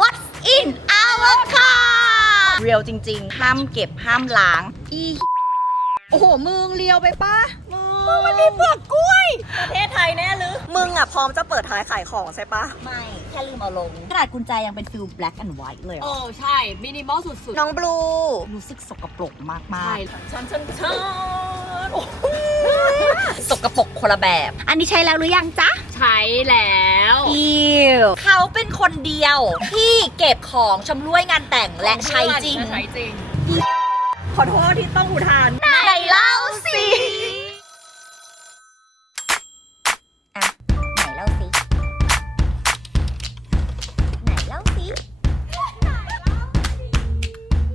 What's in our car เรียวจริงๆ ห้ามเก็บห้ามล้าง อีโอ้โห มึงเลียวไปปะมึงมันมีเปลือกกล้วย ประเทศไทยแน่หรือ มึงอะ พร้อมจะเปิดท้ายขายของใช่ปะ ไม่ แค่ลืมเอาลง กระดาษกุญแจยังเป็นฟิล black and white เลยโอ้อะใช่ มินิมอลสุดน้องบลู รู้สึกสกปรกมากๆมาใช่กฉันฉันฉัน สกปรกคนละแบบ อันนี้ใช้แล้วหรือยังจ๊ะใช้แล้ว อิวเขาเป็นคนเดียวที่เก็บของชำร่วยงานแต่งและใช้จริงและใช้จริง ขอโทษที่ต้องอุทานไหนเล่าสิ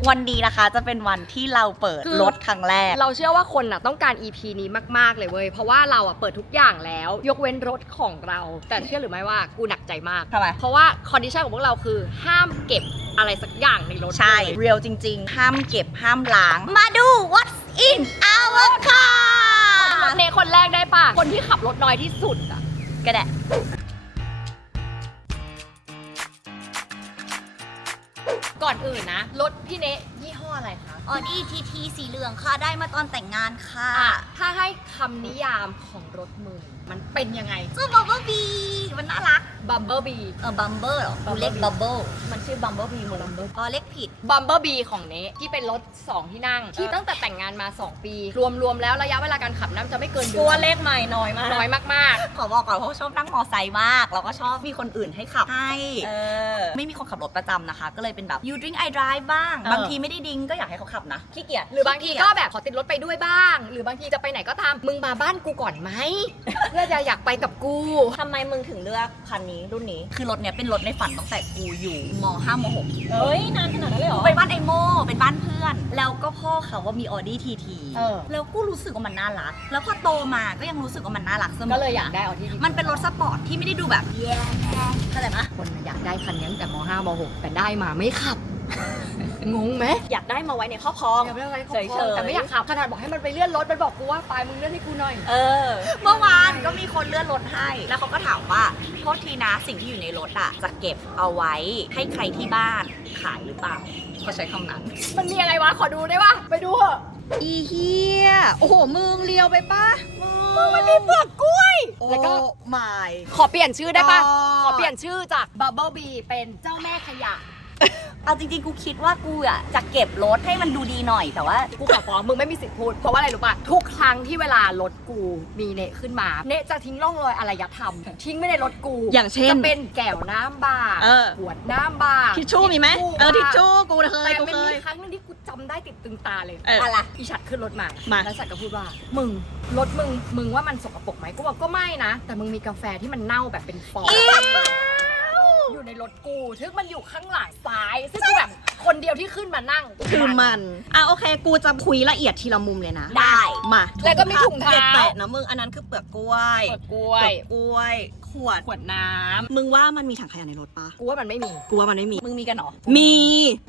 วันนี้นะคะจะเป็นวันที่เราเปิดคือ รถครั้งแรก เราเชื่อว่าคนน่ะต้องการ EP นี้มาก ๆ เลยเว้ย เพราะว่าเราอะเปิดทุกอย่างแล้ว ยกเว้นรถของเรา แต่เชื่อหรือไม่ว่ากูหนักใจมาก ทำไม เพราะว่าคอนดิชันของพวกเราคือห้ามเก็บอะไรสักอย่างในรถใช่ เลยเรียวจริงๆ ห้ามเก็บห้ามล้าง มาดู what's in our car รถเนคนแรกได้ปะคนที่ขับรถน้อยที่สุดอะก็ได้ ก่อนอื่นนะ รถพี่เนยี่ห้ออะไรคะ ออดี้ทีทีสีเหลืองค่ะ ได้มาตอนแต่งงานค่ะอะ ถ้าให้คำนิยามของรถมือ มันเป็นยังไงชื่อบับเบิลบีมันน่ารัก บัมเบอร์บีเออบัมเบิลเหรอกูเล็กบับเบิลมันชื่อบัมเบิลบีหมด Bumble อ๋อเล็กผิดบัมเบอร์บีของเนที่เป็นรถ 2 ที่นั่ง ที่ตั้งแต่แต่งงานมา 2 ปี รวมๆแล้วระยะเวลาการขับน้ำจะไม่เกินเดืตัวอนเลขใหม่น้อยมากน้อยมากขอบอกก่อนเพราะว่าชอบนั่งมอไซค์มากแล้วก็ชอบมีคนอื่นให้ขับให้เออไม่มีคนขับรถประจำนะคะ ก็เลยเป็นแบบ you drink I drive บ้างเออบางทีไม่ได้ดิ้งก็อยากให้เขาขับนะขี้เกียจๆหรือบางทีก็แบบขอติดรถไปด้วยบ้าง หรือบางทีจะไปไหนก็ตามมึงมาบ้านกูก่อนไหมเพื่อจะอยากไปกับกูทำไมมึงถึงเลือกคันนี้รุ่นนี้ คือรถเนี้ยเป็นรถในฝันตั้งแต่กูอยู่ม5ม6เฮ้ยนานขนาดนั้นเลยเหรอ ไปบ้านไอโมเป็นบ้านเพื่อน แล้วก็พ่อเขาว่ามีออดี้ทีทีเออ แล้วกูรู้สึกว่ามันน่ารัก แล้วพอโตมาก็ยังรู้สึกว่ามันน่ารักเสมอก็เลยอยากได้เอาที่มันเป็นรถสปอร์ตที่ไม่ได้ดูแบบแย่เข้าใจปะคนน่ะอยากได้คันนี้ตั้งแต่ม 5 ม 6 แต่ได้มาไม่ขับ งงไหมอยากได้มาไว้ในครอบครอง อยากได้อะไรเฉยๆ แต่ไม่อยากขับขนาดบอกให้มันไปเลื่อนรถมันบอกกูว่าไปมึงเลื่อนให้กูหน่อย เออ เมื่อวานก็มีคนเลื่อนรถให้ แล้วเขาก็ถามว่า โทษทีนะสิ่งที่อยู่ในรถอะจะเก็บเอาไว้ให้ใครที่บ้านขายหรือเปล่าเขาใช้คำนั้น มันมีอะไรวะ ขอดูได้ปะไปดูเถอะอีเฮียโอ้โหมึงเลียวไปปะมึงมันมีเปลือกกล้วย แล้วก็ไม่ขอเปลี่ยนชื่อได้ปะอ๋อ ขอเปลี่ยนชื่อจาก Bubble Bee เป็นเจ้าแม่ขยะ เอาจริงๆ กูคิดว่ากูอะจะเก็บรถให้มันดูดีหน่อยแต่ว่า กูขอฟ้องมึงไม่มีสิทธิ์พูด เพราะว่าอะไรรู้ป่ะ ทุกครั้งที่เวลารถกูมีเนะขึ้นมา เนะจะทิ้งร่องรอยอารยธรรม ทิ้งไม่ในรถกูอย่างเช่นจะเป็นแก้วน้ำบาเออขวดน้ำบาทิชชู่มีไหมเออทิชชู่กูเคยแต่กูมันเคมียครั้งหนึงที่กูจำได้ติดตึงตาเลยเอออะไรอีฉัดขึ้นรถมามา แล้วฉัดก็พูดว่า มึงรถมึงมึงว่ามันสกปรกไหมกูบอกก็ไม่นะ แต่มึงมีกาแฟที่มันเน่าแบบเป็นฟองอยู่ ในรถกูซึ่งมันอยู่ข้างหลังซ้าย ซึ่งกูแบบคนเดียวที่ขึ้นมานั่ง คือมัน อะโอเค กูจะคุยละเอียดทีละมุมเลยนะ ได้ มาแล้วก็มีถุงเท้าแปะๆนะมึง อันนั้นคือเปลือกกล้วยเปิดกล้วย เปลือกกล้วย ขวด ขวดน้มึงว่ามันมีถังขยะในรถปะำกูว่ามันไม่มี กูว่ามันไม่มี มึงมีกันเหรอ มี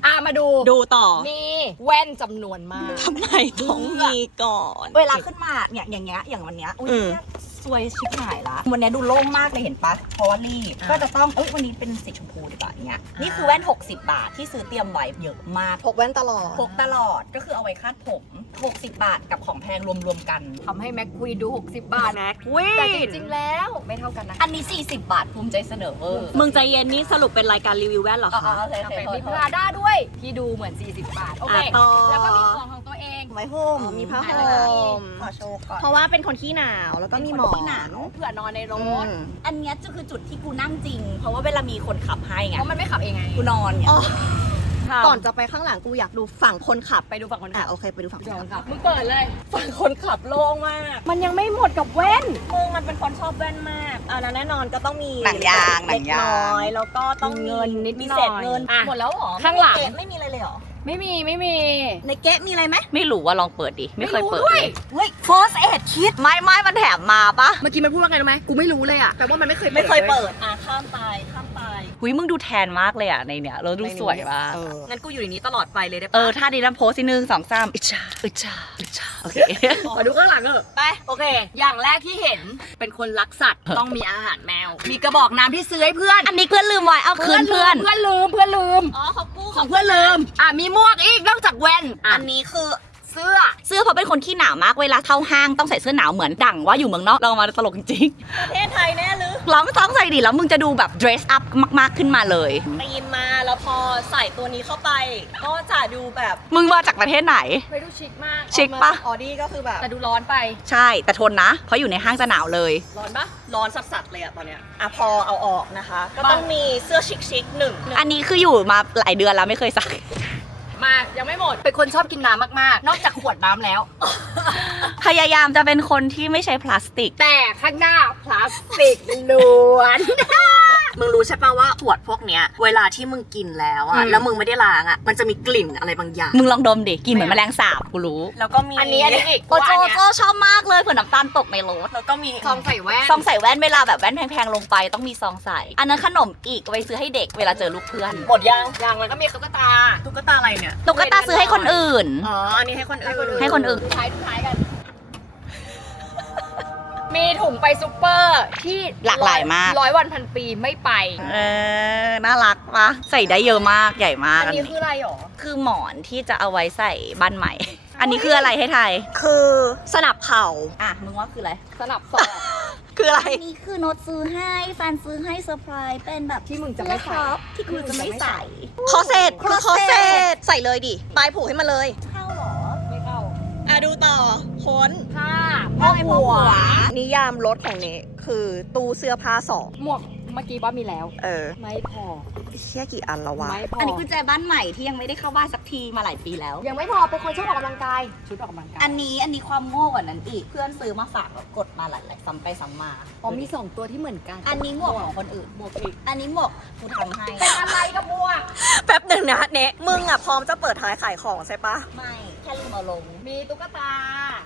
อะมาดู ดูต่อมีแว่นจำนวนมาก ทำไมต้องมีก่อน เวลาขึ้นมาเนี่ยอย่างเงี้ยอย่างวันเนี้ยอุ้ยอืม เนี่ย สวยชิบหายละ วันเนี้ยดูโล่งมากเลยเห็นปะเพราะว่ารีบก็จะต้องเอ้ยวันนี้เป็นสีชมพูดีกว่าอย่างเงี้ยนี่คือแว่น 60 บาทที่ซื้อเตรียมไว้เยอะมากพกแว่นตลอดพกตลอดก็คือเอาไว้คาดผม 60 บาทกับของแพงรวมๆกัน ทำให้แม็กควีนดู 60 บาทแม็กวีแต่จริงๆแล้วไม่เท่ากันนะอันนี้ 40 บาทภูมิใจเสนอเวอร์มึงใจเย็นนี่สรุปเป็นรายการรีวิวแว่นเหรออ๋อคะ โอเคโอเคเป็นโทษมีโทพษลาด้าด้วยที่ดูเหมือน 40 บาท โอเค อะต่อ แล้วก็มีของของตัวเอง ไว้ห่มมีผ้าห่มขอโชว์ก่อนเพราะว่าเป็นคนขี้หนาวแล้วก็มีหมอเป็นคนขี้หนาวเผื่อนอนในรอืถมอันเนี้ยจะคือจุดที่กูนั่งจริง เพราะว่าเวลามีคนขับให้ไงเพราะมันไม่ขับเองไงกูนอนเนี่ยอ๋อก่อนจะไปข้างหลังกูอยากดูฝั่งคนขับไปดูฝั่งคนอะขับโอเคไปดูฝั่งคนเดี๋ยวขับขับมึงเปิดเลยฝั่งคนขับโล่งมาก มันยังไม่หมดกับแว่นมึงมันเป็นคนชอบแว่นมากอะแล้วแน่นอนก็ต้องมีหนังยางหนัเล็งกยางน้อยแล้วก็ต้องมีเงินนิดมีหน่อยเศษเงินอะหมดแล้วเหรอข้างหลังไม่มีเกะไม่มีอะไรเลยเหรอ ไม่มีไม่มี ในเก๊ะมีอะไรไหมไม่รู้ว่าลองเปิดดิ ไม่เคยเปิดด้วยเลยเฮ้ย first aid kit ไม่ไม่มันแถมมาปะเมื่อกี้มันพูดว่าไงรู้ไหมกูไม่รู้เลยอะแปลว่ามันไม่เคยไม่เคยว้เปิด อะข้ามไปข้ามไป หุยมึงดูแทนมากเลยอะในเนี้ยแล้วดูสวยมากเอองั้นกูอยู่ในนี้ตลอดไปเลยได้เอปะอท่านี้นะโพสทีหนึ่งสองสามอิจฉาอิจฉาอิจฉาโอเคขอดูข้างหลังเถอะไปโอเค อย่างแรกที่เห็นเป็นคนรักสัตว์ต้องมีอาหารแมว มีกระบอกน้ำที่ซื้อให้เพื่อน อันนี้เพื่อนลืมไว้เอาคืนเพื่อน เพื่อนลืมเพื่อนลืมอ๋อของกูของเพื่อนลืมอะมีหมวกอีกนอกจากแว่นอะอันนี้คือเสื้อเสื้อเพราะเป็นคนขี้หนาวมากเวลาเข้าห้างต้องใส่เสื้อหนาวเหมือนดั่งว่าอยู่เมืองนอกเรามาตลกจริงประเทศไทยแน่ห รือๆเราไม่ต้องใส่ดิแล้วมึงจะดูแบบ dress up มากๆขึ้นมาเลย ไปยิมมาแล้วพอใส่ตัวนี้เข้าไป ก็จะดูแบบมึงมาจากประเทศไหน ไม่ดูชิคมากชิคปะ ออดี้ก็คือแบบ แต่ดูร้อนไป ใช่ แต่ทนนะ เพราะอยู่ในห้างจะหนาวเลย ร้อนปะร้อนสัสๆเลยอะตอนเนี้ยอะพอเอาออกนะคะ ก็ต้องมีเสื้อชิคๆหนึ่งอันนี้คืออยู่มาหลายเดือนแล้วไม่เคยใส่ มายังไม่หมด เป็นคนชอบกินน้ำมากๆ นอกจากขวดน้ำแล้ว พยายามจะเป็นคนที่ไม่ใช้พลาสติก แต่ข้างหน้าพลาสติกล้วน มึงรู้ใช่ปะว่าขวดพวกเนี้ย เวลาที่มึงกินแล้วอือะม แล้วมึงไม่ได้ล้างอะมันจะมีกลิ่นอะไรบางอย่าง มึงลองดมดิกลินเหมือนแมลงสาบกูรู้แล้วก็มีอันนี้อันนี้อีกโอโจว่าอันเนี้ยโจชอบมากเลยเผื่อน้ำตาลตกในรถแล้วก็มีซองใส่แว่นซองใส่แว่นเวลาแบบแว่นแพงๆลงไปต้องมีซองใส่ อันนั้นขนมอีกเอาไปซื้อให้เด็กเวลาเจอลูกเพื่อน หมดยังอย่างแล้วก็มีตุ๊กตาตุ๊กตาอะไรเนี่ยตุ๊กตาซื้อให้คนอื่น อ๋อ อันนี้ให้คนอื่นให้คนอื่น ท้ายท้ายกัน มีถุงไปซุปเปอร์ที่หลากหลายมาก ร้อยวันพันปีไม่ไป เออ น่ารักปะใส่ได้เยอะมากใหญ่มากอันนี้คืออะไรหรอ คือหมอนที่จะเอาไว้ใส่บ้านใหม่ อันนี้คืออะไรให้ไทย คือสนับเข่า อะ มึงว่าคืออะไร สนับสอก คืออะไร อันนี้คือโน้ตซื้อให้แฟนซื้อให้เซอร์ไพรส์เป็นแบบที่มึงจะไม่ใส่ที่กูจะไม่ใส่คอเซตคือคอเซตใส่เลยดิ ปลายผูกให้มาเลย เข้าหรอ ไม่เข้าอะดูต่อค้นผ้าพ่อหัวนิยามรถของเนคือตู้เสื้อผ้าสองหมวกเมื่อกี้ว่ามีแล้ว เออไม่พอเชี่ยกี่อันแล้ววะ ไม่พออัอันนี้กุญแจบ้านใหม่ที่ยังไม่ได้เข้าบ้านสักทีมาหลายปีแล้ว ยังไม่พอเป็นคนชอบออกกำลังกายชุดออกกำลังกายอันนี้อันนี้ความโง่กว่านั้นอีกเพื่อนซื้อมาฝากแบบกดมาหลายๆซ้ำไปซ้ำมาอ๋อมีสองตัวที่เหมือนกันอันนี้หมวกของคนอื่น หมวกอีกอันนี้หมวกกูทำให้เป็นอะไรกับหมวกแป๊บหนึ่งนะเนมึงอะพร้อมจะเปิดท้ายขายของใช่ปะไม่แค่ลืมเอาลง มีตุ๊กตา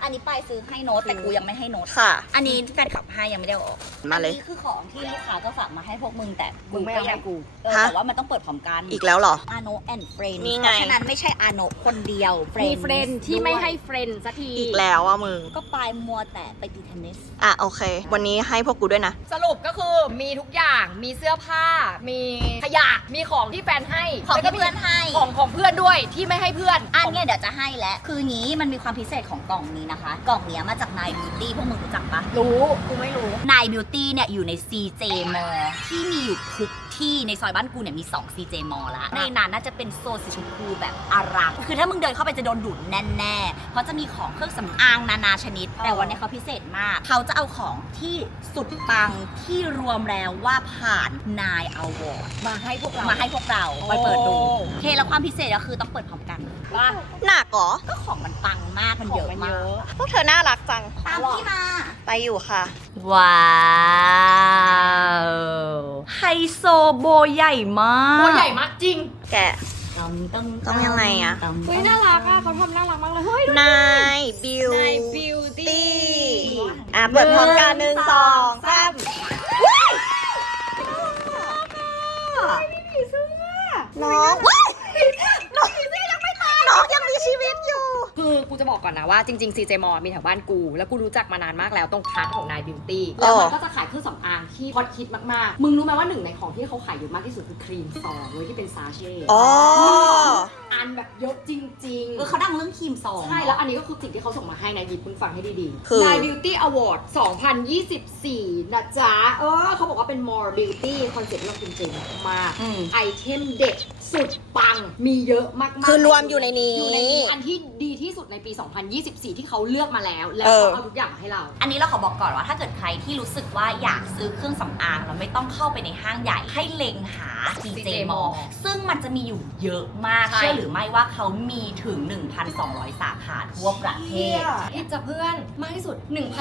อันนี้ไปายซื้อให้โน้ตแต่กูยังไม่ให้โน้ตค่ะ อันนี้แฟนขับให้ยังไม่ได้เอาออกมาเลย อันนี้คือของที่ลูกค้าก็ฝากมาให้พวกมึงแต่มึงไม่เอาให้กูเออฮะ แต่ว่ามันต้องเปิดพร้อมกันอีกแล้วเหรอ อาโนแอนเฟรนนี่เพไงราะฉะนั้นไม่ใช่อาโนคนเดียวมีเฟรน Friends ที่ไม่ด้วยให้เฟรนสักทีอีกแล้วอะมึง ก็ปลายมัวแต่ไปตีเทนนิส อะโอเค วันนี้ให้พวกกูด้วยนะ สรุปก็คือมีทุกอย่าง มีเสื้อผ้า มีขยะ มีของที่แฟนให้ของแล้วก็ที่เพื่อนให้ ของของเพื่อนด้วยที่ไม่ให้เพื่อนอันเนี้ยเดี๋ยวจะให้แล้วคืองี้มันมีความพิเศษของกล่องนี้นะคะ กล่องเนี้ยมาจากนายบิวตี้พวกมึงรู้จักปะรู้ กูไม่รู้ นายบิวตี้เนี่ยอยู่ใน CJ m a l l ที่มีอยู่ทุก ที่ในซอยบ้านกูเนี่ยมี2 CJ m a l l ละในนั้นน่าจะเป็นโซนสีชมพูแบบอารักคือถ้ามึงเดินเข้าไปจะโดนดูดแน่ๆ เพราะจะมีของเครื่องสำอางนานาชนิด แต่วันนี้เขาพิเศษมาก เขาจะเอาของที่สุดปังที่รวมแล้วว่าผ่านนายอวอร์ดมาให้พวกเรามาให้พวกเราไปเปิดดูโอ้โอเคแล้วความพิเศษก็คือต้องเปิดพร้อมกันว่าหนักเหรอก็ของมันปัง มากมันเยอะมาก พวกเธอน่ารักจัง ตามพี่มา ไปอยู่ค่ะ ว้าวไฮโซโบใหญ่มากตัวใหญ่มากจริงแกะต้องยังไงอะ เฮ้ยน่ารักอะเขาทำน่ารักมากเลย เฮ้ยนายบิวในบิวตี้ตี้อะเปิดพร้อมกันหนึ่งสองสามน้องว้ายน้องยังไม่ตาย น้องยังมีชีวิตอยู่ คือกูจะบอกก่อนนะว่าจริงๆ CJ m a l l มีแถวบ้านกู แล้วกูรู้จักมานานมากแล้วตรงพาร์ทของนายบิวตี้เออแล้วมันก็จะขายเครื่องสำอางที่ฮอตฮิตมากๆ มึงรู้ไหมว่าหนึ่งในของที่เขาขายอยู่มากที่สุดคือครีมซองเว้ยที่เป็นซาเช่ อ๋ออันแบบเยอะจริงเออเขาดังเรื่องครีมซองใช่ แล้วอันนี้ก็คือสิ่งที่เขาส่งมาให้นะยิบมึงฟังให้ดีคือ ๆ นาย Beauty Award 2024 นะจ๊ะ เออเขาบอกว่าเป็น more beauty คอนเซ็ปต์เราจริงๆมากอืม ไอเทมเด็ดสุดปังมีเยอะมากๆคือรวมอยู่ในนี้อยู่ในนี้อันที่ดีที่สุดในปี 2024 ที่เขาเลือกมาแล้ว แล้วเออ เขาเอาทุกอย่างมาให้เรา อันนี้เราขอบอกก่อนว่าถ้าเกิดใครที่รู้สึกว่าอยากซื้อเครื่องสำอางแล้วไม่ต้องเข้าไปในห้างใหญ่ให้เล็งหา CJ m a l l ซึ่งมันจะมีอยู่เยอะมากใช่ เชื่อหรือไม่ว่าเขามีถึง 1,200 สาขาทั่วประเทศอิดจะเพื่อนมากที่สุด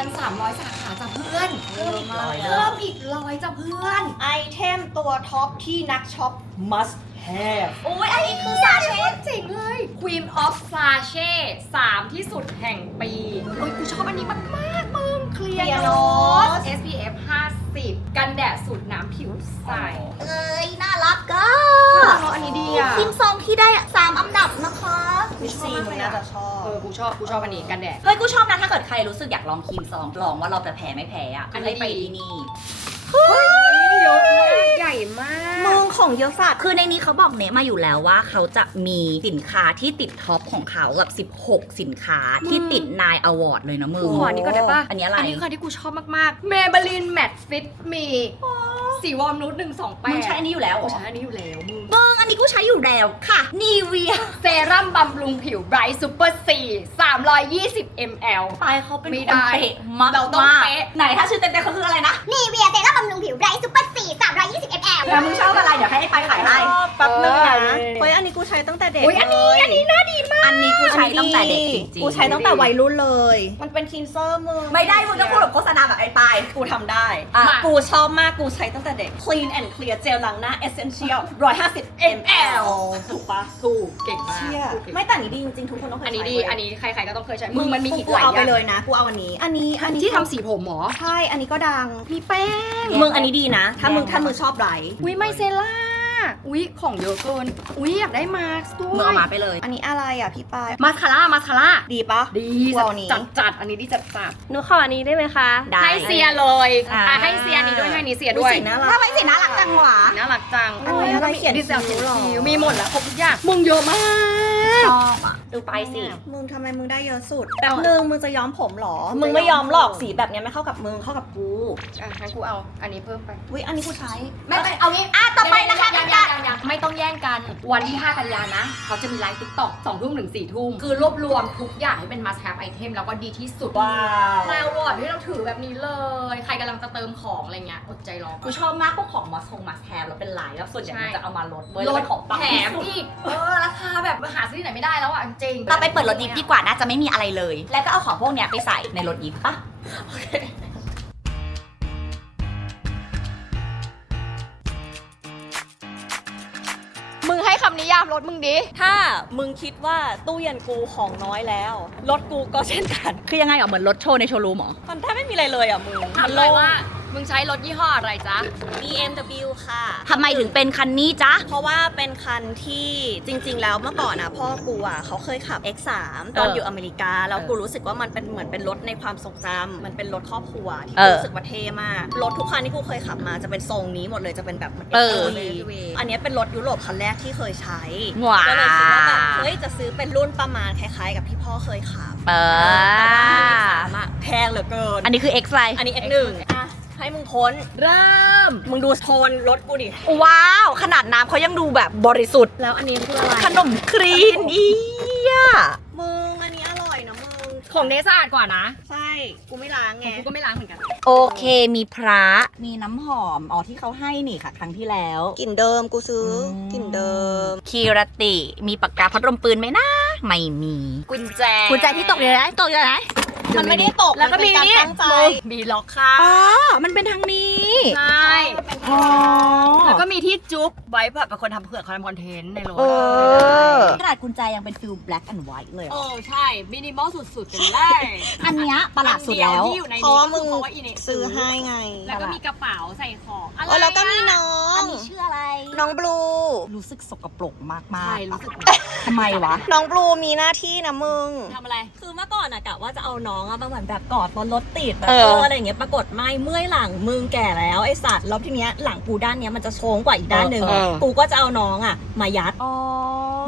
1,300 สาขาจะเพื่อนเพิ่มอีกร้อยเลยเพิ่มอีกร้อยจะเพื่อน ไอเทมตัวท็อปที่นักช็อป must have โอ้ยอันนี้คือซาเช่เจ๋งเลย Queen of Sachet สามที่สุดแห่งปีโอ้ยกูชอบอันนี้มากมากๆมึง Clear Clear Nose Nose SPF 50 กันแดดสูตรน้ำผิวใส เอ้ยน่ารักก็น่ารักเนอะอันนี้ดีอะ คิมซองที่ได้สามอันดับนะคะวิซีมึงน่าจะชอบเออกูชอบกูชอบอันนี้กันแดด เฮ้ยกูชอบนะถ้าเกิดใครรู้สึกอยากลองครีมซองลองว่าเราจะแพ้ไม่แพ้อะอันนี้ให้ไปดีที่นี่ เยอะมากใหญ่มาก มึงของเยอะสัตว์คือในนี้เขาบอกเนะมาอยู่แล้วว่าเขาจะมีสินค้าที่ติดท็อปของเขาแบบ 16 สินค้าที่ติดนายอวอร์ดเลยนะมึงกูขออันนี้ก่อนได้ปะอันนี้อะไร อันนี้คือที่กูชอบมากๆเมเบลินแมทฟิตมีสีวอร์มนูดหนึ่งสองแปดมึงใช้อันนี้อยู่แล้วเหรกูใช้อันนี้อยู่แล้วมึงมึงอั นนี้กูใช้อยู่แล้วค่ะนีเวียเซรั่มบำรุงผิวไบรท์ซูเปอร์ซี320 ml ปายเขาเป็นไม่คนได้เป๊ะมากเราต้องมากเป๊ะไหนถ้าชื่อเต็มๆเขาคืออะไรนะนีเวียเซรั่มบำรุงผิวไบรท์ซูเปอร์ซี320 ml แล้วมึงชอบอะไรเดี๋ยวให้ไอ้ปายขายให้แป๊บนึงนะเออเฮ้ยอันนี้กูใช้ตั้งแต่เด็กอุ๊ยอันนี้เลยอันนี้น่าดีมาก อันนี้กูใช้ตั้งแต่เด็กจริงๆกูใช้ตั้งแต่วัยรุ่นเลย มันเป็นคลีนเซอร์มึงไม่ได้มึงต้องพูดแบบโฆษณาแบบไอ้ปายกูทำได้อะกูชอบมากกูใช้ตั้งแต่เด็ก Clean and Clear เจลล้างหน้า Essential 150 ml ถูกปะถูกเก่งมากเชี่ยถูกเก่งไม่แต่อันนี้ดีจริงๆทุกคนต้องเคยอันนี้ใช้ดีเว้ยอันนี้ใครๆก็ต้องเคยใช้ มึงมันมีอีกกูหลายเอาอไปย่างเลยนะ กูเอาอันนี้ อันนี้ อันนี้ที่ทำสีผมหมอใช่ อันนี้ก็ดัง มีแป้ง มึงอันนี้ดีนะ ถ้ามึงถ้ามึงชอบไร อุ้ยไมเซล่า อุ้ยของเยอะเกิน อุ้ยอยากได้มาร์คด้วยมึงเอามาไปเลย อันนี้อะไรอะพี่ปายมาสคาร่า มาสคาร่า ดีปะดีกูเอาอันนี้ จัดจัดอันนี้ดีจัดจัดหนูขออันนี้ได้ไหมคะ ได้ ให้เซียเลยอ่า อะให้เซียนี้ด้วยให้นี้เซียด้วยสีน่ารัก ทำไมสีน่ารักจังหวะ น่ารักจังอันนี้อะไรเขียนดีเซลคิ้เขียนวหรอคิ้วมีหมดแล้วครบทุกอย่างมึงเยอะมาก ชอบอะดูไปสิ มึงทำไมมึงได้เยอะสุดแป๊บนึงมึงจะย้อมผมเหรอ มึงไม่ยอมหรอกสีแบบเนี้ยไม่เข้ากับมึงเข้ากับกูอะงั้นกูเอาอันนี้เพิ่มไปอุ้ยอันนี้กูใช้ ไม่ไม่เอางี้อะต่อไปนะคะยังกัยันงยังยังไม่ต้องแย่งกันวันที่ 5 กันยานะ เขาจะมีไลฟ์ติ๊กต็อกสองทุ่มถึงสี่ทุ่มคือรวบรวมทุกอย่างให้เป็น must have item แล้วก็ดีที่สุดว้าวนายอวอร์ดที่เราถือแบบนี้เลย ใครกำลังจะเติมของอะไรเงี้ยอดใจรอก่กูอนชอบมากพวกของมัสคงมัสแฮร์แล้วเป็นลายแล้วส่วนใหญ่ใช่มันจะเอามาลดเว้ยลแล้วดเป็นของปังแถมที่สุดอีกเออราคาแบบหาซื้อที่ไหนไม่ได้แล้วอะจริงเราไปเปิดรถยิปดีกว่าน่าจะไม่มีอะไรเลย แล้วก็เอาของพวกเนี้ยไปใส่ในรถยิปปะมึงให้คำนิยามรถมึงดิ ถ้ามึงคิดว่าตู้เย็นกูของน้อยแล้ว รถกูก็เช่นกัน คือยังไงอะเหมือนรถโชว์ในโชว์รูมเหรอมันแทบไม่มีอะไรเลยอะมึงถามเลยว่า มึงใช้รถยี่ห้ออะไรจ๊ะ BMW ค่ะ ทำไมถึงเป็นคันนี้จ๊ะ เพราะว่าเป็นคันที่จริง ๆ แล้วเมื่อก่อนอะพ่อกูอะเขาเคยขับ X3 ตอนเอออยู่อเมริกา แล้วเออกูรู้สึกว่ามันเป็นเหมือนเป็นรถในความทรงจำมันเป็นรถครอบครัวที่เอกูอรู้สึกว่าเท่มากรถทุกคันที่กูเคยขับมาจะเป็นทรงนี้หมดเลยจะเป็นแบบหมืนเออ SUV อันเนี้ยเป็นรถยุโรปคันแรกที่เคยใช้ว้าก็เลยคิดว่าแบบเฮ้ยจะซื้อเป็นรุ่นประมาณคล้ายๆ กับที่พ่อเคยขับเอแต่ว่าอ X3 อะแพงเหลือเกินอันนี้คือ X อะไร อันนี้ X1 อะ ให้มึงพ้น เริ่ม มึงดูโทนรถกูดิ ว้าว ขนาดน้ำเขายังดูแบบบริสุทธิ์ แล้วอันนี้คืออะไรขนมครีนอีอะมึงอันนี้อร่อยนะมึง ของเนสะอาดกว่านะใช่ กูไม่ล้างไงกูก็ไม่ล้างเหมือนกัน โอเคมีพระ มีน้ำหอม อ๋อที่เขาให้นี่ค่ะ ครั้งที่แล้ว กลิ่นเดิมกูซื้ออม กลิ่นเดิม คีรติ มีปากกาพัดลมปืนไหมนะ ไม่มี กุญแจกุญแจที่ตกอยู่ไหนตกอยู่ไหน มันไม่ได้ตกแล้วก็มีนเป็นนี่ารตั้งใจมีล็อกค่ะอ๋อ มันเป็นทางนี้ ใช่อ๋อ แล้วก็มีที่จุ๊บไว้แบบเป็นคนทำเผื่อเขาทำคอนเทนต์ในรถเออ กระดาษกุญแจยังเป็นฟิล black and white เลยเออะอใช่ มินิมอลสุดๆเป็นแรกอันเนี้ยประหลาดสุดแล้วที่อยู่ในเพราะนี้ว่าก็มึคืงอเพราะว่าอีเนสซื้อให้ไงแล้วก็มีกระเป๋าใส่ของอะไรโอ้แล้วก็มีน้องอันนี้ชื่ออะไร น้องบลู รู้สึกสกปรกมากๆใช่รู้สึกทำไมวะ น้องบลูมีหน้าที่นะมึง ทำอะไร คือเมื่อก่อนอะกะว่าจะเอาน้องอะมาเหมือนแบบกอดตอนรถติดแบบเออเอออะไรอย่างเงี้ยปรากฏไม่เมื่อยหลังมึงแก่แล้วไอสัตว์แล้วทีเนี้ยหลังกูด้านเนี้ยมันจะโค้งกว่าอีกด้านหนึ่งเออเออ กูก็จะเอาน้องอะมายัดอ๋อ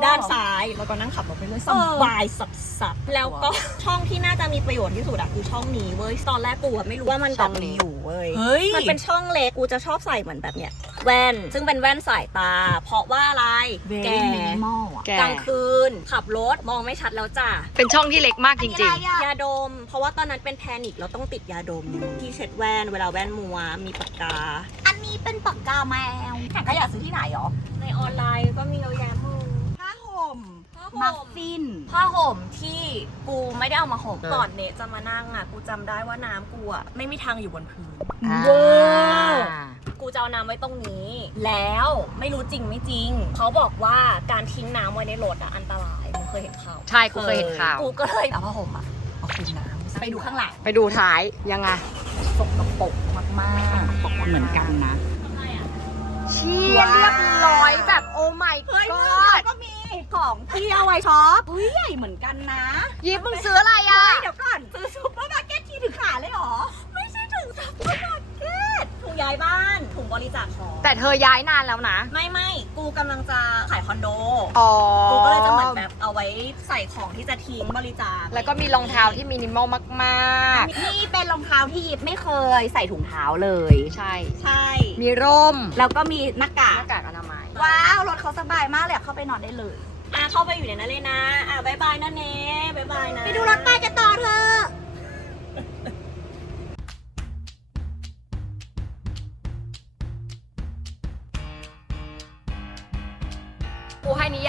ด้านซ้ายแล้วก็นั่งขับรถไปเรื่อยสเออบายสับสับแล้วก็ ช่องที่น่าจะมีประโยชน์ที่สุดอะคือช่องนี้เว้ยตอนแรกกูอะไม่รู้ว่ามันแบบมีอยู่เว้ยเฮ้ย มันเป็นช่องเล็กกูจะชอบใส่เหมือนแบบเนี้ย แว่น ซึ่งเป็นแว่นสายตา เพราะว่าอะไร แกมินิมอลอะแกกลางคืน ขับรถมองไม่ชัดแล้วจ้ะ เป็นช่องที่เล็กมากจริง ยาดม เพราะว่าตอนนั้นเป็นแพนิคเราต้องติดยาดม ที่เช็ดแว่น เวลาแว่นมัว มีปากกา อันนี้เป็นปากกาแมวถังขยะซื้อที่ไหนหรอในออนไลน์ก็มีเยอะแยะมึงผ้าห่มผ้ามัห่ฟมฟิน ผ้าห่มที่กูไม่ได้เอามาห่มเออก่อนเนจะมานั่งอะ กูจำได้ว่าน้ำกูอะไม่มีทางอยู่บนพื้นเวอร์ กูจะเอาน้ำไว้ตรงนี้ แล้วไม่รู้จริงไม่จริง เขาบอกว่าการทิ้งน้ำไว้ในรถอะอันตรายมึงเคยเห็นข่าวๆใช่กูเคยเห็นข่าว กูก็เลยเอาผ้าห่มอะเอาคลุมน้ำไปดูข้างหลังไปดูท้ายยังไงสกปรกมากๆเหมือนกันนะเชี่ยเรียบร้อยแบบโอ้ my เฮ้ย god ก็มีของที่เอาไว้ช็อปเฮ้ยใหญ่เหมือนกันนะยิบมึงซื้ออะไรอะ เฮ้ยเดี๋ยวก่อนซื้อซุปเปอร์มาร์เก็ตที่ถึงขาเลยเหรอ ไม่ใช่ถึงซุปเปอร์มาร์เก็ตถุง ย้ายบ้านถุงบริจาคของแต่เธอย้ายนานแล้วนะ ไม่ไม่กูกำลังจะขายคอนโด อ๋อกูก็เลยจะเหมือนแบบเอาไว้ใส่ของที่จะทิ้งบริจาคแล้วก็มีรองเท้าที่มินิมอลมากนี่เป็นรองเท้าที่ยิบไม่เคยใส่ถุงเท้าเลย ๆ ใช่ ใช่ มีร่มแล้วก็มีหน้ากาหกน้ากากอนามัยว้าวรถเขาสบายมากเลยอะเข้าไปนอนได้เลย อะเข้าไปอยู่ในนั้นเลยนะ อะบายบายนะเน่บายบายนะ ไปดูรถป้ายกันต่อเถอะ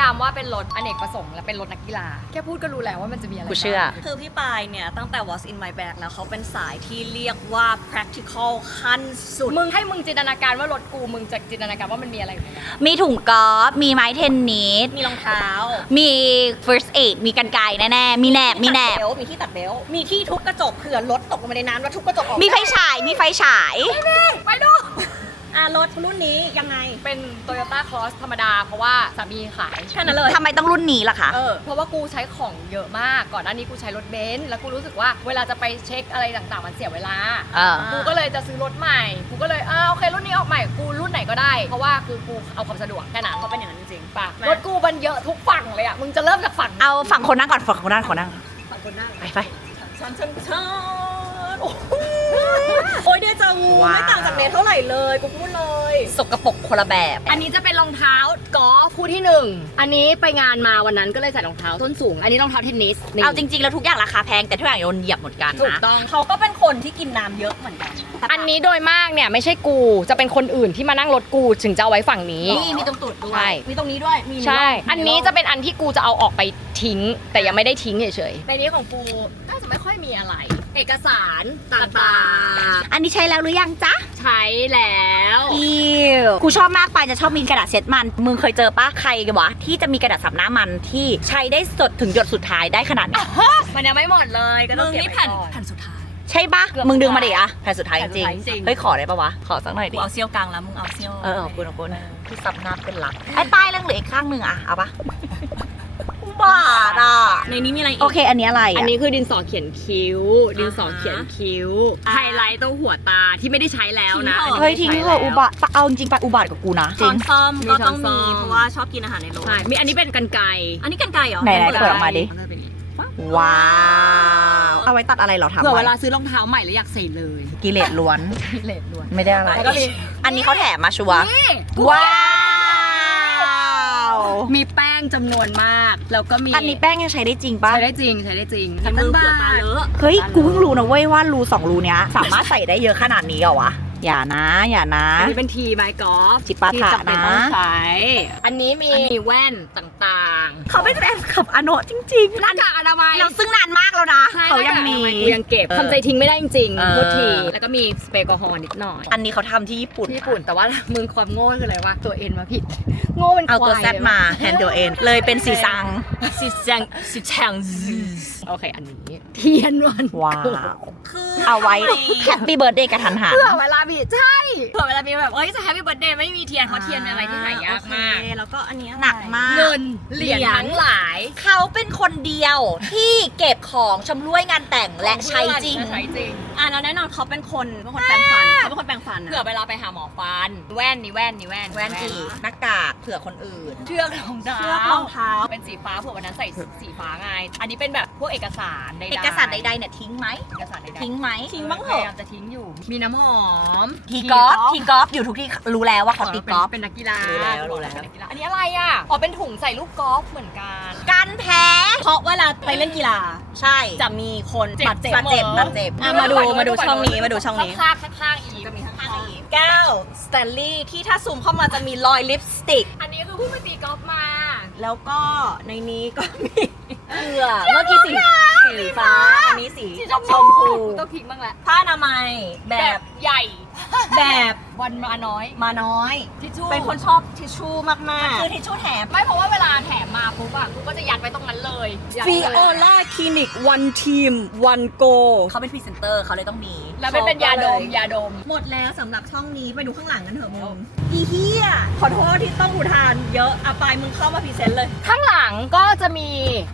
ามว่าเป็นรถอเนกประสงค์และเป็นรถนักกีฬา แค่พูดก็รู้แล้วว่ามันจะมีอะไรกูเชื่อ บ้างคือพี่ปายเนี่ยตั้งแต่ What's in my bag แล้วเขาเป็นสายที่เรียกว่า practical ขั้นสุด มึงให้มึงจินตนาการว่ารถกูมึงจะจินตนาการว่ามันมีอะไรอยู่ในนั้นมีถุงกอล์ฟมีไม้เทนนิสมีรองเท้า มี first aid มีกันไกรแน่ๆมีแหนบมีแหนบตัดเบลต์มีที่ตัดเบลต์มีที่ทุบกระจกเผื่อรถตกลงมาในน้ำแล้วทุบกระจกออกมีไฟฉาย มีไฟฉาย ไปดู อะรถรุ่นนี้ยังไง เป็น Toyota Cross ธรรมดา เพราะว่าสามีขาย แค่นั้นเลย ทำไมต้องรุ่นนี้ล่ะคะ เออ เพราะว่ากูใช้ของเยอะมาก ก่อนหน้านี้กูใช้รถเบนซ์ แล้วกูรู้สึกว่าเวลาจะไปเช็คอะไรต่างๆ มันเสียเวลา เออ กูก็เลยจะซื้อรถใหม่ กูก็เลยอ่าโอเครุ่นนี้ออกใหม่ กูรุ่นไหนก็ได้ เพราะว่าคือกูเอาความสะดวกแค่นั้นเขาเป็นอย่างนั้นจริงปะรถกูมันเยอะทุกฝั่งเลยอะมึงจะเริ่มจากฝั่งเอาฝั่งคนนั่งก่อนฝั่งคนนั่งคนนั่ง ฝั่งคนนั่งไปไป ชันชันชันโอ้โห โอ้ยเดจาวูว้าว ไม่ต่างจากเนทเท่าไหร่เลยกูพูดเลย สกปรกคนละแบบ อันนี้จะเป็นรองเท้ากอล์ฟคู่ที่หนึ่ง อันนี้ไปงานมาวันนั้นก็เลยใส่รองเท้าส้นสูง อันนี้รองเท้าเทนนิสนี่เอาจริง ๆ แล้วทุกอย่างราคาแพงแต่ทุกอย่างโดนเหยียบหมดกันถูกนะต้อง เขาก็เป็นคนที่กินน้ำเยอะเหมือนกันนะอันนี้โดยมากเนี่ยไม่ใช่กูจะเป็นคนอื่นที่มานั่งรถกูถึงจะเอาไว้ฝั่งนี้ นี่มีตรงตูดด้วใช่ ย มีตรงนี้ด้วย มีใช่ มีอันนี้จะเป็นอันที่กูจะเอาออกไปทิ้ง แต่ยังไม่ได้ทิ้งเฉยๆในนี้ของกูน่าจะไม่ค่อยมีอะไรเอกสารต่างอันนี้ใช้แล้วหรือยังจ๊ะๆใช้แล้วอิวกูชอบมากไปจะชอบมีกระดาษเช็ดมัน มึงเคยเจอปะใครกันวะที่จะมีกระดาษสับน้ำมันที่ใช้ได้สดถึงหยดสุดท้ายได้ขนาดนี้มันยังไม่หมดเลยก็ต้มึองงเก็บนี่ไว้แผ่นก่อน แผ่นสุดท้าย ใช่ปะเกือบมึงดึงมาดิอะแผ่นสุดท้ายจแผ่นสุดริงท้ายจริง ๆเฮ้ยขอได้ปะวะขอสักหน่อยกูดิเอาเซี่ยวกลางแล้วมึงเอาเซี่ยวเออขอบคุณขอบคุณที่ซับน้ำเป็นหลักไอ้ป้ายเรื่องเหลืออีกข้างหนึ่งอะเอาปะ บาดอะในนี้มีอะไรอีก โอเค อันนี้อะไรอะอันนี้คือดินสอเขียนคิ้ว ดินสอเขียนคิ้วไฮไลท์ตรงหัวตาที่ไม่ได้ใช้แล้วนะทิ้งเถอะ เฮ้ยทิ้งเถอะอุบาทเอาจริงๆไปอุบาทกับกูนะจช้ริอง นซ่อมก็ต้องมีช้มีอนซ่อมเพราะว่าชอบกินอาหารในรถใช่มีอันนี้เป็นกันไกรอันนี้กันไกลเหรอไหนๆเปิดออกมาดิ นจะเป็นอย่างนี้ว้าว เอาไว้ตัดอะไรเหรอถามเผื่อไว้เวลาซื้อรองเท้าใหม่แล้วอยากใส่เลยกิเลสล้วนเลดล้วนไม่ได้อะไร แล้วก็มี อันนี้เขาแถมมาชัวร์นี่ ว้าว มีแป้งจำนวนมาก แล้วก็มีอันนี้แป้งยังใช้ได้จริงปะใช้ได้จริงใช้ได้จริงแต่มือเผื่อตาเลอะ เฮ้ย กูเพิ่งรู้นะเว้ยว่ารูสองรูเนี้ย สามารถใส่ได้เยอะขนาดนี้เหรอวะ อย่านะอย่านะ อันนี้เป็นทีไม้กอล์ฟจิปาถะที่จำเป็นนะต้องใช้อันนี้มีแว่นต่างเขาเป็นแฟนคลับอโนะจริงๆหน้ากากอนามัยๆเราซึ่งนานมากแล้วนะ ใช่เขายังมี หน้กกอนากูยังเก็บเออทำใจทิ้งไม่ได้จริงเออๆโทษทีแล้วก็มีสเปรย์แอลกอฮอล์นิดหน่อยอันนี้เขาทำที่ญี่ปุ่น ที่ญี่ปุ่นแต่ว่ามึงความโง่คืออะไรวะตัวเอ็นมาผิด โง่เป็นเอาตัวควายแซดมาแทนตัวเองเลยเป็นสีสัง สิแจงสิแจงโอเค อันนี้ เทียนวันว้าเกิดวคือเอาไว้แฮปปี้เบิร์ดเดย์กระทันหัน เผื่อเวลามีใช่เผื่อเวลามีแบบ เอ้ยจะแฮปปี้เบิร์ดเดย์ไม่มีเทียนเพราะเทียนเป็นอะไรที่หายากมาก โอเคแล้วก็อันนี้อะไรหนักมาก เงินเหรียญทั้งหลาย เขาเป็นคนเดียวที่เก็บของชำร่วยงานแต่งและใช้จริง และใช้จริง อะแล้วแน่นอนเขาเป็นคนเป็นคนแปรงฟันเขาเป็นคนแปรงฟันนะเผื่อเวลาไปหาหมอฟัน แว่นนี่แว่นนี่แว่นแว่นอีกหน้ากากเผื่อคนอื่น เชือกรองเท้าเชือกรองเท้าเป็นสีฟ้าเผื่อวันนั้นใส่สีฟ้าไง อันนี้เป็นแบบพวกเอกสารใดๆเอกสารใดๆเนี่ยทิ้งไหมเอกสารใดๆทิ้งไหมทิ้งบ้างเถพอะยายามจะทิ้งอยู่ มีน้ำหอมทีกอล์ฟทีกอล์ฟอยู่ทุกที่รู้แล้วว่าเขาตีกอล์ฟเป็นนักกีฬารู้แล้วรู้แล้ว เป็นนักกีฬาอันนี้อะไรอะอ๋อเป็นถุงใส่ลูกกอล์ฟเหมือนกัน กันแพ้ เพราะเวลาไปเล่นกีฬาใช่จะมีคนเจ็บ บาดเจ็บบาดเจ็บบาดเจ็บอะมาดูมาดูช่องนี้มาดูช่องนี้ข้างๆข้างๆอีกจะมีข้างๆอีกแก้วสแตนลีย์ที่ถ้าซูมเข้ามาจะมีรอยลิปสติก อันนี้คือเพิ่งไปตีกอล์ฟมา แล้วก็ในนี้ก็มีเกลือเมื่อกี้สีสีฟ้า อันนี้สีชมพูกูต้องทิ้งบ้างแหละผ้าอนามัยแบแบบบใหญ่แบบวันมาน้อยมาน้อย ทิชชู่เป็นคนชอบทิชชู่มากๆคือทิชชู่แถม ไม่เพราะว่าเวลาแถมมาปุ๊บอะกูก็จะยัดไว้ตรงนั้นเลยยัดฟิเลยโอลาคลินิกวันทีมวันโกเขาเป็นพรีเซนเตอร์เขาเลยต้องมีแล้วไม่เป็นยาดมยาดม หมดแล้วสำหรับช่องนี้ไปดูข้างหลังกันเถอะมึงอีเฮียขอโทษที่ต้องอุทานเยอะอะไปมึงเข้ามาพรีเซนต์เลย ข้างหลังก็จะมี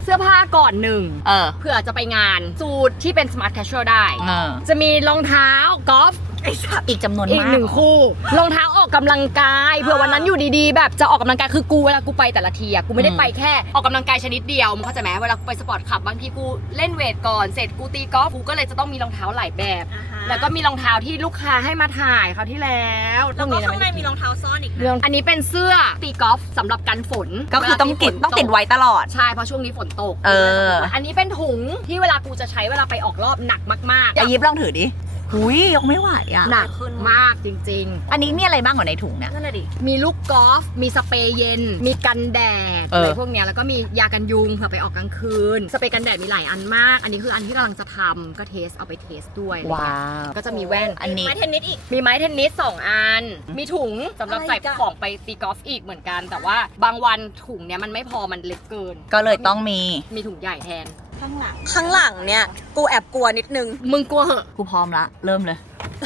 เสื้อผ้าก่อนหนึ่งเออ เผื่อจะไปงานสูทที่เป็น smart casual ได้ เออ จะมีรองเท้ากอล์ฟ ไอ้สัตว์อีกจำนวนอีกมากหนึ่งคู่ รองเท้าออกกำลังกายเผื่อวันนั้นอยู่ดีๆ แบบจะออกกำลังกายคือกูเวลากูไปแต่ละทีอะกูไม่ได้ไปแค่ออกกำลังกายชนิดเดียวมึงเข้าใจไหมเวลากูไปสปอร์ตคลับบางทีกูเล่นเวทก่อนเสร็จกูตีกอล์ฟกูก็เลยจะต้องมีรองเท้าหลายแบบแล้วก็มีรองเท้าที่ลูกค้าให้มาถ่ายคราวที่แล้วแล้วก็พวข้างในเยมีรองเท้าซ่อนอีกเรื่องอันนี้เป็นเสื้อตีกอล์ฟสำหรับกันฝนก็คือต้องติดเวลามีฝนต้องติดไว้ตลอด ใช่เพราะช่วงนี้ฝนตกเออ อันนี้เป็นถุงที่เวลากูจะใช้เวลาไปออกรอบหนักมากๆอย่ายิบลองถือดิ หุยยกไม่ไหวอะ หนักมากจริง อันนี้มีอะไรบ้างกว่าในถุงเนี่ยนั่นแหละดิ ๆ มีลูกกอล์ฟมีสเปรย์เย็น มีกันแดดเอออ อะไรพวกเนี้ยแล้วก็มียากันยุงเผื่อไปออกกลางคืน สเปรย์กันแดดมีหลายอันมาก อันนี้คืออันที่กำลังจะทำก็เทสเอาไปเทสด้วยว้าวก็จะมีแว่น อันนี้ ไม้เทนนิสอีก มีไม้เทนนิสสองอัน มีถุงสำหรับอะไรใส่อีกอะของไปตีกอล์ฟอีกเหมือนกัน แต่ว่าบางวันถุงเนี้ยมันไม่พอมันเล็กเกิน ก็เลยต้องมี มีถุงใหญ่แทน ข้างหลังข้างหลังเนี่ย กูแอบกลัวนิดนึง มึงกลัวเหอะกูพร้อมละ เริ่มเลย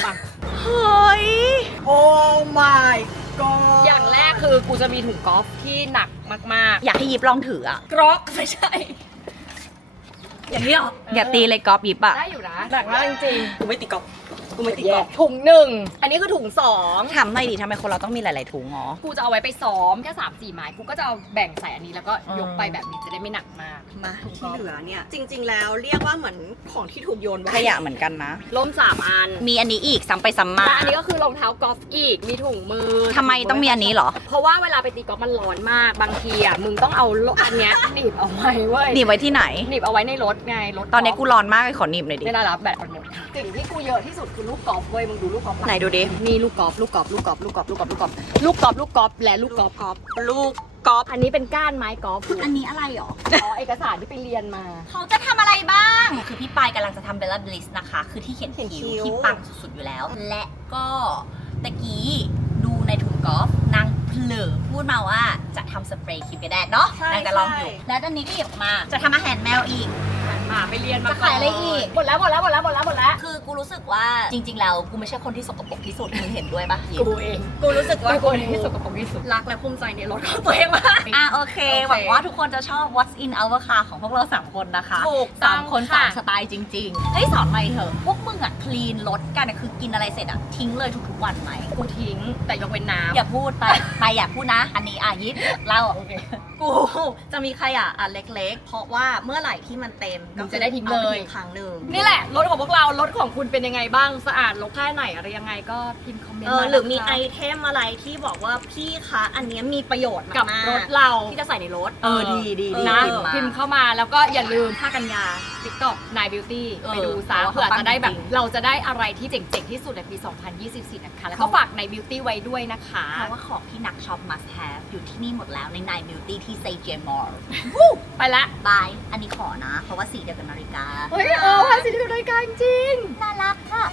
ปังเฮ้ย โอ้ my god อย่างแรกคือกูจะมีถุงกอล์ฟที่หนักมากอยากให้ยิบลองถืออะๆกรอกไม่ใช่ อย่างนี้เหรออย่าตีเลยกอล์ฟยิบอะได้อยู่นะหนักมากจริงกูไม่ติดกอล์ฟ กูไม่ๆติดกอล์ฟถุงหนึ่ง อันนี้คือถุงสองถามหน่อยดิทำไมคนเราต้องมีหลายๆถุงอ๋อ กูจะเอาไว้ไปซ้อมแค่3ามสี่ไม้กูก็จะเอาแบ่งใส่อันนี้แล้วก็ยกไปอืมแบบนี้จะได้ไม่หนักมากมาที่เหลือเนี่ย จริง ๆ แล้วเรียกว่าเหมือนของที่ถูกโยนไว้ขยะเหมือนกันนะล่มสามอันมีอันนี้อีกซ้ำไปซ้ำมาและอันนี้ก็คือรองเท้ากอล์ฟอีกมีถุงมือทำไมต้องมีอันนี้เหรอ เพราะว่าเวลาไปตีกอล์ฟมันร้อนมากบางทีอะมึงต้องเอาโลอันเนี้ยหนีบเอาไว้เว้ยหนีบไว้ที่ไหน หนีบเอาไว้ในรถไงรถตอนนี้กูร้อนมากเลยขอหนีบหน่อยดิ ไม่ได้รับแบตมันหมดสิ่งที่กูเยอะที่สุดคือลูกกรอบเว้ยมึงดูลูกกรอบไหนดูดิมีลูกกรอล์ฟลูกกรอบลูกกรอบลูกกรอบลูกกรอบลูกกรอบลูกกรอบและลูกกรอบกรอบลูกกรอบอันนี้เป็นก้านไม้กรอบอันนี้อะไรหรออ๋อเอกสารที่ไปเรียนมา เขาจะทำอะไรบ้าง คือพี่ปายกำลังจะทำเบลล่าบลิสนะคะ คือที่เขียนคิ้วที่ปังสุดๆอยู่แล้ว และก็ตะกี้ดูในถุงกรอบนางเผลอพูดมาว่าจะทำสเปรย์คิปกระแดดเนาะนางจะลองอยู่ แล้วตอนนี้ก็หยิบมาจะทำอาหารแมวอีก มาไปเรียนมาจะขายอะไรอีกหมดแล้วหมดแล้วหมดแล้วหมดแล้วหมดแล้ว คือกูรู้สึกว่าจริง ๆ แล้วกูไม่ใช่คนที่สกปรกที่สุดมึงเห็นด้วยปะยิกูเอง กูรู้สึกว่ากูคนที่สกปรกที่สุด รักและภูมิใจในรถของตัวเองมากอะโอเคโอเค หวังว่าทุกคนจะชอบ What's in our car ของพวกเราสามคนนะคะถูกต้สาองมคนค่ะสามสไตล์จริงๆเฮ้ยสอนหน่อยเถอะ พวกมึงอะคลีนรถกันอะคือกินอะไรเสร็จอะทิ้งเลยทุกๆวันไหมกูทิ้งแต่ยกเว้นน้ำอย่าพูดไปไปอย่าพูดนะ อันนี้อายิปเล่าโอเคกูจะมีขยะอันเล็ก ๆ เพราะว่าเมื่อไหร่ที่มันเต็มมึงจะได้ทิ้งเลย อาไปทิ้งครั้งหนึ่งนี่แหละรถของพวกเรารถของคุณเป็นยังไงบ้างสะอาดลกแค่ไหนอะไรยังไงก็พิมพ์คอมเมนเอต์อมาหรือมีนะคะไอเทมอะไรที่บอกว่าพี่คะอันเนี้ยมีประโยชน์กับมากรถเรา ที่จะใส่ในรถ เออดีดีดีนะพิมพ์มาพิมพ์เข้ามาแล้วก็อย่าลืมผ้ากันยา TikTok นายบิวตี้เออไปดูซะเพราะว่าเผื่อเขาจะได้แบบปั้นจริงเราจะได้อะไรที่เจ๋งๆที่สุดในปี 2024 นะคะ แล้วก็ฝากนายบิวตี้ไว้ด้วยนะคะ เพราะว่าของที่นักช็อป must have อยู่ที่นี่หมดแล้วใน Nine Beauty ที่ Say j m o r ไปละ บาย อันนี้ขอนะ เพราะว่าสีเดียวกับนาฬิกาเฮ้ยเออผ้าสีเดียวกับนาฬิกาจริง น่ารักค่ะ